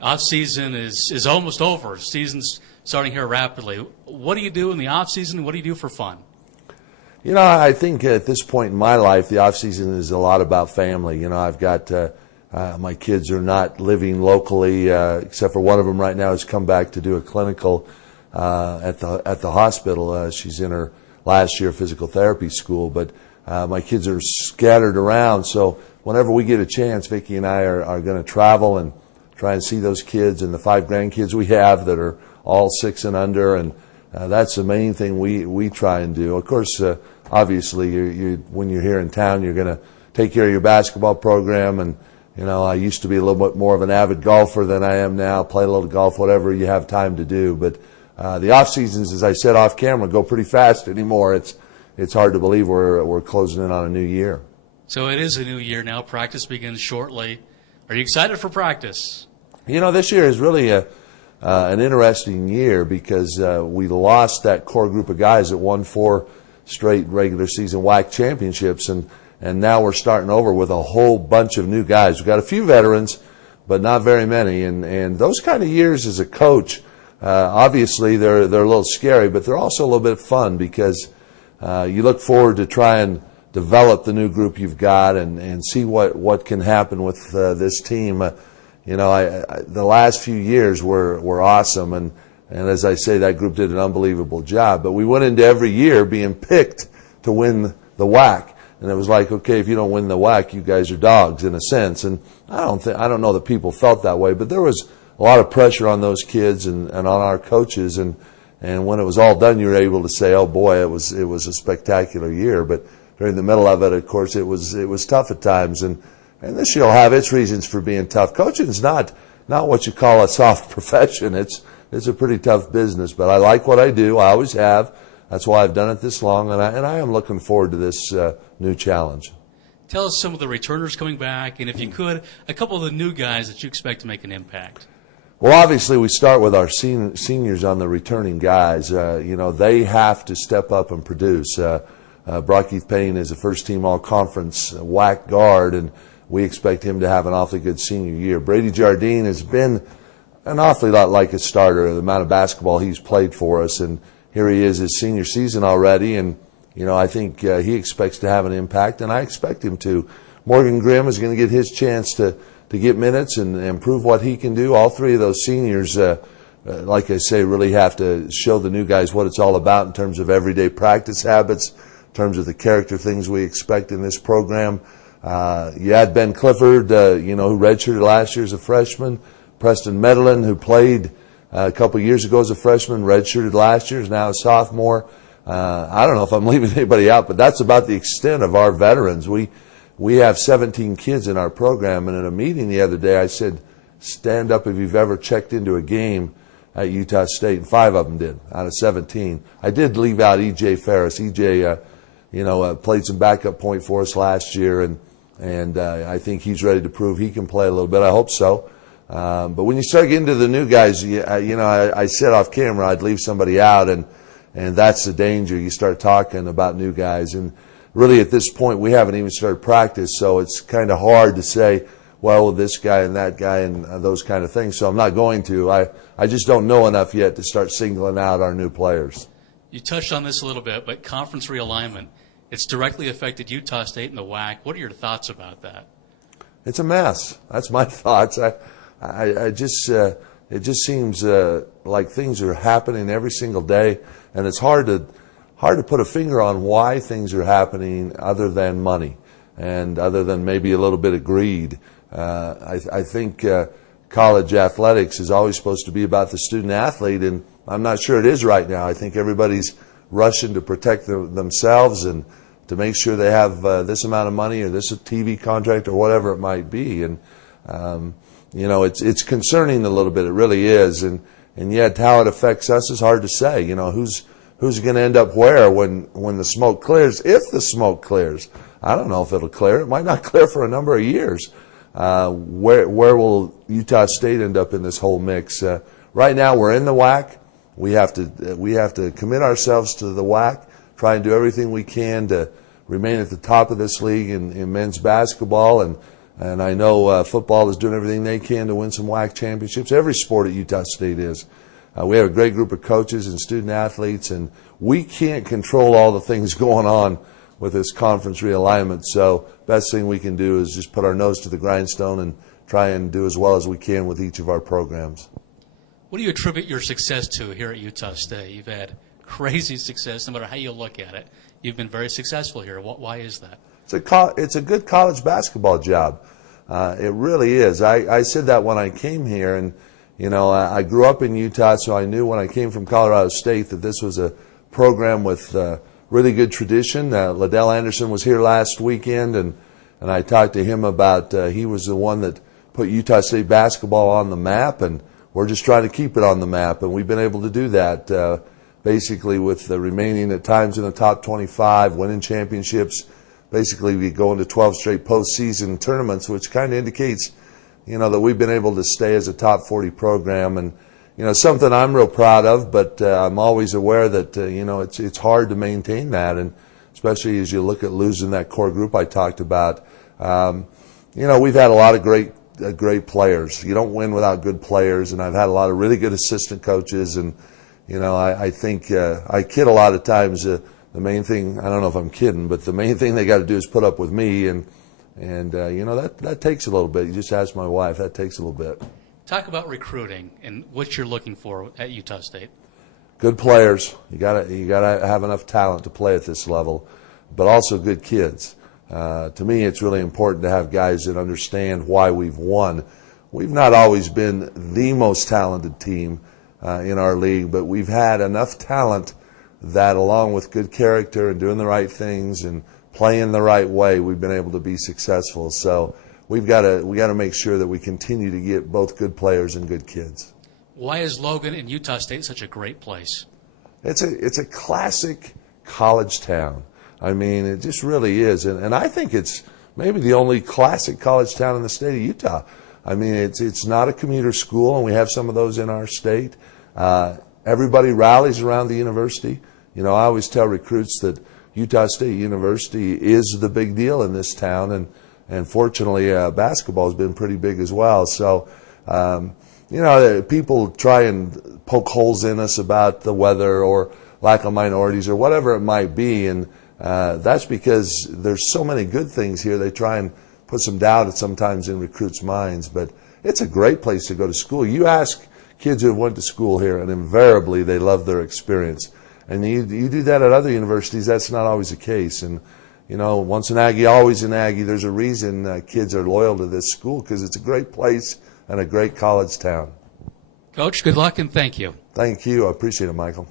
Off season is almost over. Season's starting here rapidly. What do you do in the off season? What do you do for fun? You know, I think at this point in my life, the off season is a lot about family. You know, I've got my kids are not living locally, except for one of them right now has come back to do a clinical at the hospital. She's in her last year of physical therapy school, but my kids are scattered around. So whenever we get a chance, Vicki and I are going to travel and try and see those kids and the 5 grandkids we have that are all 6 and under, and that's the main thing we try and do. Of course, obviously, when you're here in town, you're going to take care of your basketball program, and you know, I used to be a little bit more of an avid golfer than I am now. Play a little golf, whatever you have time to do. But the off seasons, as I said off camera, go pretty fast anymore. It's hard to believe we're closing in on a new year. So it is a new year now. Practice begins shortly. Are you excited for practice? You know, this year is really an interesting year because we lost that core group of guys that won 4 straight regular season WAC championships, and now we're starting over with a whole bunch of new guys. We've got a few veterans, but not very many, and those kind of years as a coach, obviously they're a little scary, but they're also a little bit fun because you look forward to try and develop the new group you've got and see what can happen with this team. You know, the last few years were awesome, and as I say, that group did an unbelievable job. But we went into every year being picked to win the WAC, and it was like, okay, if you don't win the WAC, you guys are dogs in a sense. And I don't know that people felt that way, but there was a lot of pressure on those kids and on our coaches. And when it was all done, you were able to say, oh boy, it was a spectacular year. But during the middle of it, of course, it was tough at times. And this year will have its reasons for being tough. Coaching is not what you call a soft profession. It's a pretty tough business, but I like what I do. I always have. That's why I've done it this long, and I am looking forward to this new challenge. Tell us some of the returners coming back, and if you could, a couple of the new guys that you expect to make an impact. Well, obviously, we start with our seniors on the returning guys. You know, they have to step up and produce. Brock Keith Payne is a first-team all-conference WAC guard, and we expect him to have an awfully good senior year. Brady Jardine has been an awfully lot like a starter, the amount of basketball he's played for us, and here he is his senior season already, and you know, I think he expects to have an impact, and I expect him to. Morgan Grimm is going to get his chance to get minutes and prove what he can do. All 3 of those seniors, like I say, really have to show the new guys what it's all about in terms of everyday practice habits, in terms of the character things we expect in this program. You had Ben Clifford, you know, who redshirted last year as a freshman. Preston Medlin, who played a couple years ago as a freshman, redshirted last year, is now a sophomore. I don't know if I'm leaving anybody out, but that's about the extent of our veterans. We have 17 kids in our program, and at a meeting the other day I said, stand up if you've ever checked into a game at Utah State, and 5 of them did out of 17. I did leave out E.J. Ferris. E.J., you know, played some backup point for us last year, and I think he's ready to prove he can play a little bit. I hope so. But when you start getting to the new guys, you know, I said off camera I'd leave somebody out, and that's the danger. You start talking about new guys, and really at this point we haven't even started practice, so it's kind of hard to say, well, this guy and that guy and those kind of things. So I'm not going to. I just don't know enough yet to start singling out our new players. You touched on this a little bit, but conference realignment, it's directly affected Utah State and the WAC. What are your thoughts about that? It's a mess. That's my thoughts. It just seems like things are happening every single day, and it's hard to put a finger on why things are happening other than money and other than maybe a little bit of greed. I think college athletics is always supposed to be about the student athlete, and I'm not sure it is right now. I think everybody's rushing to protect themselves and to make sure they have this amount of money or this TV contract or whatever it might be. And you know, it's concerning a little bit. It really is. And yet how it affects us is hard to say. You know, who's going to end up where when the smoke clears, if the smoke clears. I don't know if it'll clear. It might not clear for a number of years. Where will Utah State end up in this whole mix? Right now we're in the WAC. We have to commit ourselves to the WAC, try and do everything we can to remain at the top of this league in men's basketball, and And I know football is doing everything they can to win some WAC championships. Every sport at Utah State is. We have a great group of coaches and student athletes, and we can't control all the things going on with this conference realignment. So best thing we can do is just put our nose to the grindstone and try and do as well as we can with each of our programs. What do you attribute your success to here at Utah State? You've had crazy success, no matter how you look at it. You've been very successful here. Why is that? It's a good college basketball job. It really is. I said that when I came here, and you know, I grew up in Utah, so I knew when I came from Colorado State that this was a program with really good tradition. Liddell Anderson was here last weekend, and I talked to him about he was the one that put Utah State basketball on the map, and we're just trying to keep it on the map, and we've been able to do that basically with the remaining at times in the top 25, winning championships. Basically, we go into 12 straight postseason tournaments, which kind of indicates, you know, that we've been able to stay as a top 40 program, and you know, something I'm real proud of. But I'm always aware that you know, it's hard to maintain that, and especially as you look at losing that core group I talked about. You know, we've had a lot of great players. You don't win without good players, and I've had a lot of really good assistant coaches, and you know, I think I kid a lot of times. The main thing, I don't know if I'm kidding, but the main thing they got to do is put up with me, and you know, that takes a little bit. You just ask my wife, that takes a little bit. Talk about recruiting and what you're looking for at Utah State. Good players. You gotta have enough talent to play at this level, but also good kids. To me, it's really important to have guys that understand why we've won. We've not always been the most talented team in our league, but we've had enough talent that, along with good character and doing the right things and playing the right way, we've been able to be successful. So we got to make sure that we continue to get both good players and good kids. Why is Logan and Utah State such a great place? It's a classic college town. I mean, it just really is, and I think it's maybe the only classic college town in the state of Utah. I mean, it's not a commuter school, and we have some of those in our state. Everybody rallies around the university. You know, I always tell recruits that Utah State University is the big deal in this town, and fortunately basketball has been pretty big as well. So, you know, people try and poke holes in us about the weather or lack of minorities or whatever it might be, and that's because there's so many good things here. They try and put some doubt sometimes in recruits' minds, but it's a great place to go to school. You ask kids who have went to school here, and invariably they love their experience. And you do that at other universities, that's not always the case. And, you know, once an Aggie, always an Aggie. There's a reason kids are loyal to this school, because it's a great place and a great college town. Coach, good luck and thank you. Thank you. I appreciate it, Michael.